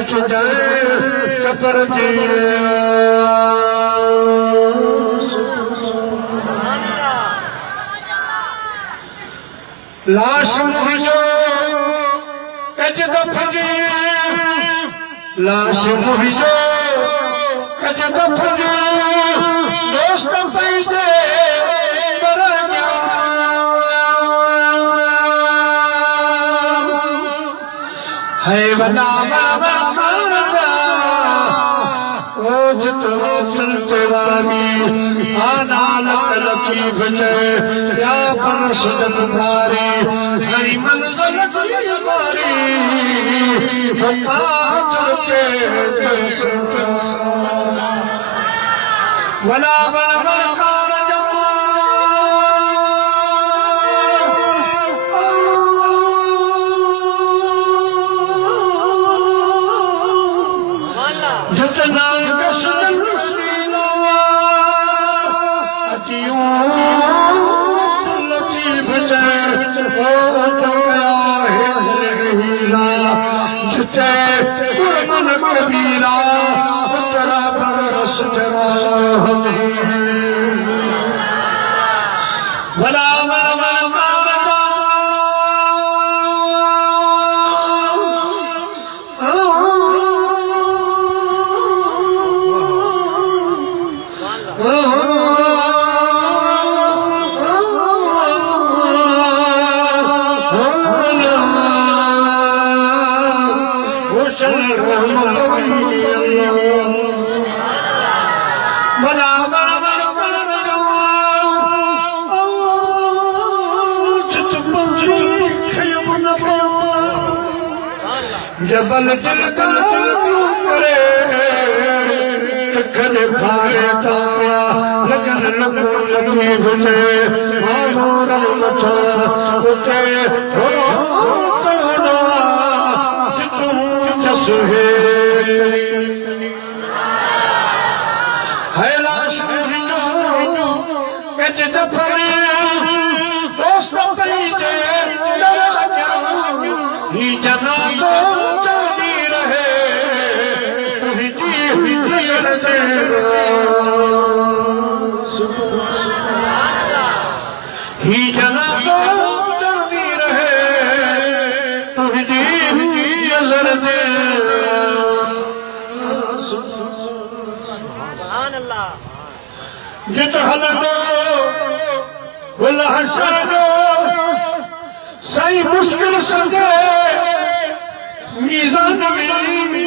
अच जाए कतर जी लाश मुझो कज दफजी लाश मुझो कज दफजी दोस्त पैसे है बना ओज तो चलते वाली आना लकीफ ने या परसद तुम्हारी हरी मंजिल तुम्हारी फकात के वला वला जितना लतीफ जिते कुर्बन कबीरा तेरा बरस वला जबल दिल का करे कखन खाए तारा लगन लतीफ ने आमोर मथा उते हो तोड़ा तू जसहे है लाश जो कज दफरी दोस्त पैसे ही जना ही जना तो जानी रहे तुझी नजर दे जित हलंदो गुल हसर जो सही मुश्किल सजे मीज़ान में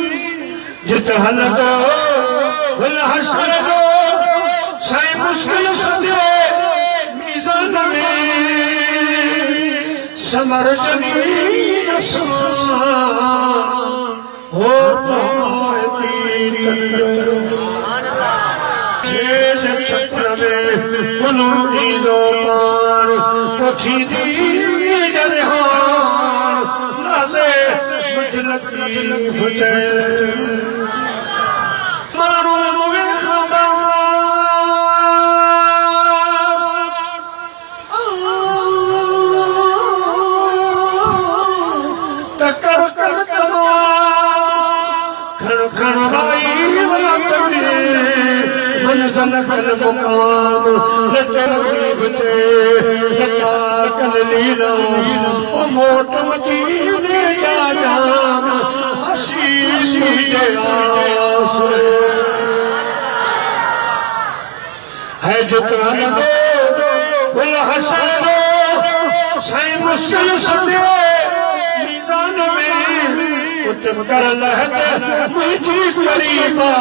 जित हलंदो गुल हसर जो सही मुश्किल सजे मीज़ान में समर जमीन हो ईदो पान पछी दी जरहान नाज़े मुझलकी फुटे मानो मुझे खबा तकर कर करो खड़ खड़ भाई मंजिल कर मुकाम लतीफ थे लता कल लीला ओ मोट मदीने जा जान आशीष दे आस है जितना गुल हसन सही मुश्किल सदे मीदान में उठ कर लहके मुझी करीबा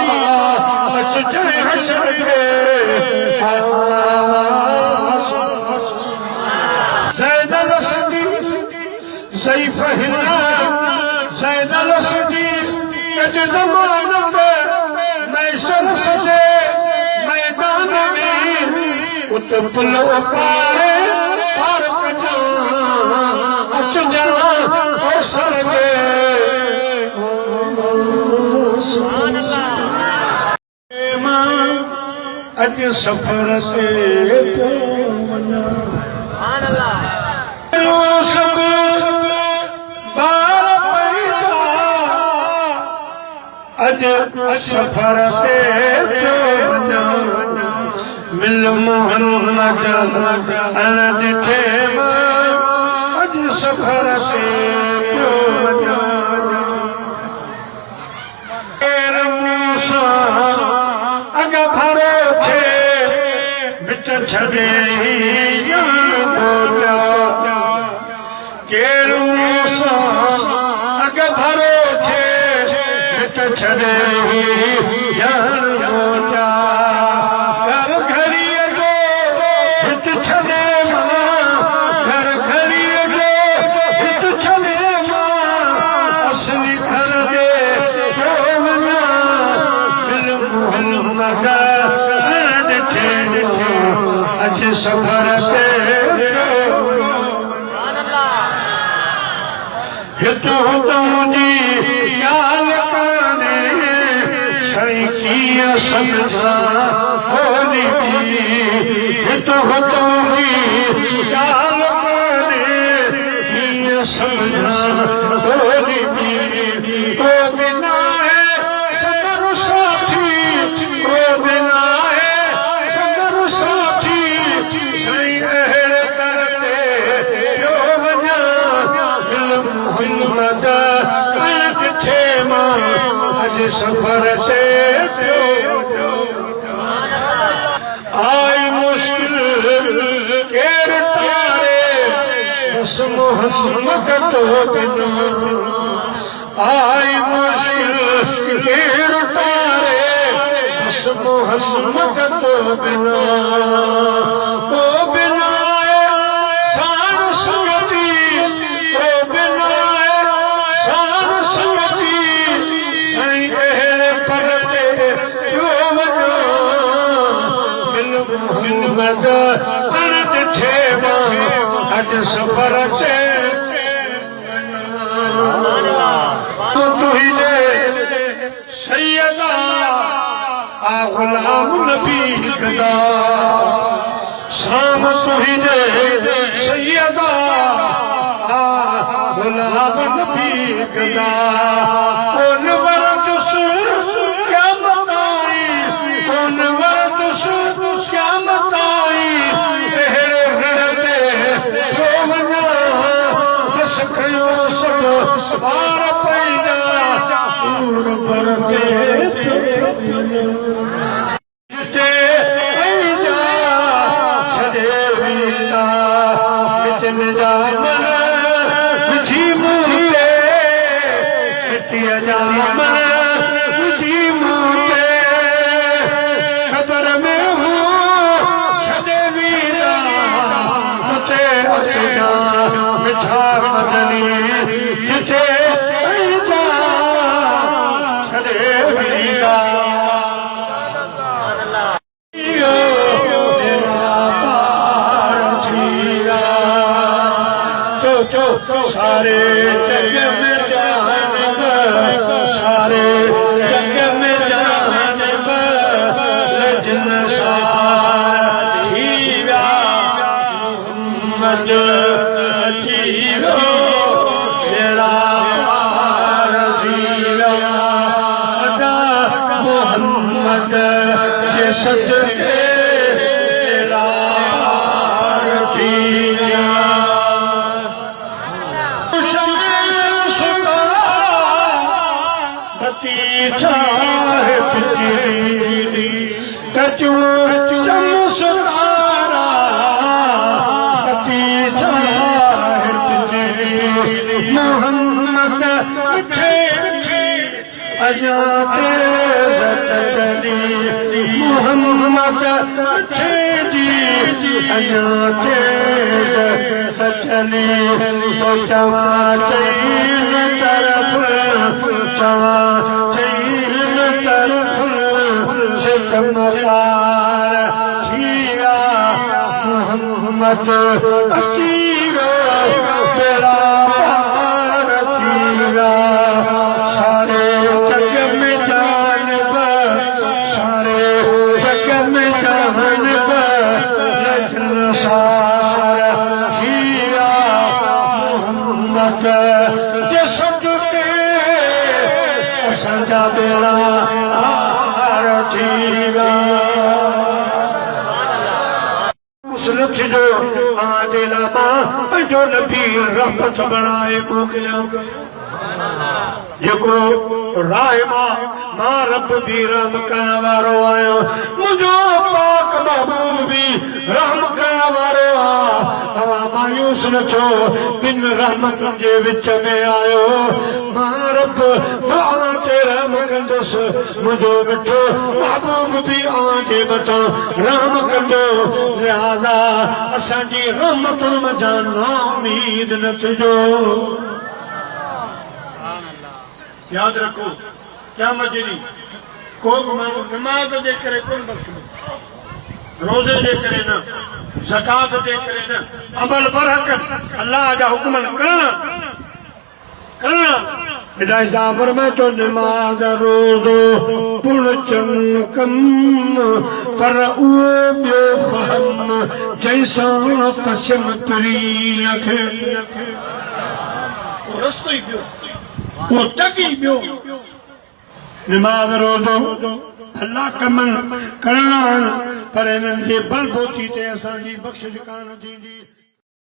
बच जाए हशर के ज़ैद अलसदी ज़ईफ़ हिन्ना ज़ैद अलसदी कज ज़मान पे मैशर सजे मैदान में उठ पुल उपारे पार कजा अच जा सर के अज सफर से अज सफर से मिल मोहम्मद अन ॾिठे अज सफर से अग भरो थे बिट छॾे केर अग भरो थे बिट छॾे घर घड़ी जो हित छॾे घर घड़ी जो हित छॾे असली घर जे अज सफर से हितों हुतों जी ॻाल्हि कान्हे साईं कीअं सम्झां होली हितों हुतों जी ॻाल्हि कान्हे कीअं सम्झां होली को बिना है सबर साथी को बिना है सबर साथी साईं अहिड़े करते पियो वञा मोहम्मद ॾिठे मां अज सफर से पियो आई मुश्किल केर तारे बस मोहम्मद तो बिना आई मुश्किल केर तारे बस मोहम्मद तो बिना को बिना शान सुगती को बिना शान सुगती साईं अहिड़े परते पियो वञो मिल मोहम्मद अन ॾिठे मां अज सफर से तुहिंजे सैयदा आ गुलाम नबी गदा शाम तुहिंजे सैयदा आ गुलाम नबी गदा कोन वरदुस क़यामत आई कोन वरदुस क़यामत आई अहिड़े घर ते पियो वञा बस कयो सभु ॿार पैदा दूर परते जिते पैदा छॾे वीता मिटन जा मन विझी मूं ते मिटीअ जा मन विझी मूं ते ख़बर में हूं छॾे वीता उते अचजा मिठा मदनी जिते पैदा छॾे वीता सारे जग में जान सारे जग में जान लजन सार थी विया मोहम्मद थी वियो तेरा पार थी विया अदा मोहम्मद जे सदके तेरा पार थी विया चाहे पिछली कचू शम्स तारा कती चाहे पिछली मोहम्मद ॾिठे अञा तेज़ चली मोहम्मद ॾिठे जी अञा तेज़ चली चवां चईन तरफ़ चवां चईन तरफ़ सितमगार थी विया मोहम्मद अची वियो तेरा पार थी विया सारे जग में जान सारे जग में जान लजन सार थी विया मोहम्मद असांजा बेड़ा पार थी विया मुस्लिम जो आदे लामा पंहिंजो नबी रहमत बणाए मोकिलियो जेको राह मां रब भी रहम करण वारो आहियां मुंहिंजो पाक महबूब भी रहम करण वारो आहे तव्हां मायूस न थियो ॿिन रहमतुनि जे विच में आयो मां रब अव्हां ते रहम कंदुसि मुंहिंजो मिठो महबूब भी अव्हां जे मथां रहम कंदो लिहाज़ा असांजी रहमतुनि मथां नाउमीद न थिजो याद रखो क्या मजरी को माण्हू नमाज़ जे करे कोन बख़्शंदो रोज़े जे करे न ज़कात जे करे न अमल बरकत अल्लाह जा हुक्म करणा हिदायत सां फरमाए थो नमाज़ रोज़ो पुण चङो कम पर उहो ॿियो फहम जंहिंसां कसम पिरी रखे रस्तो ई ॿियो वो टगी बियो नमाज रोज़ो अल्लाह कमन करणा पर इन्हनि जे बलबोती ते असांजी बख़्शिश कान थींदी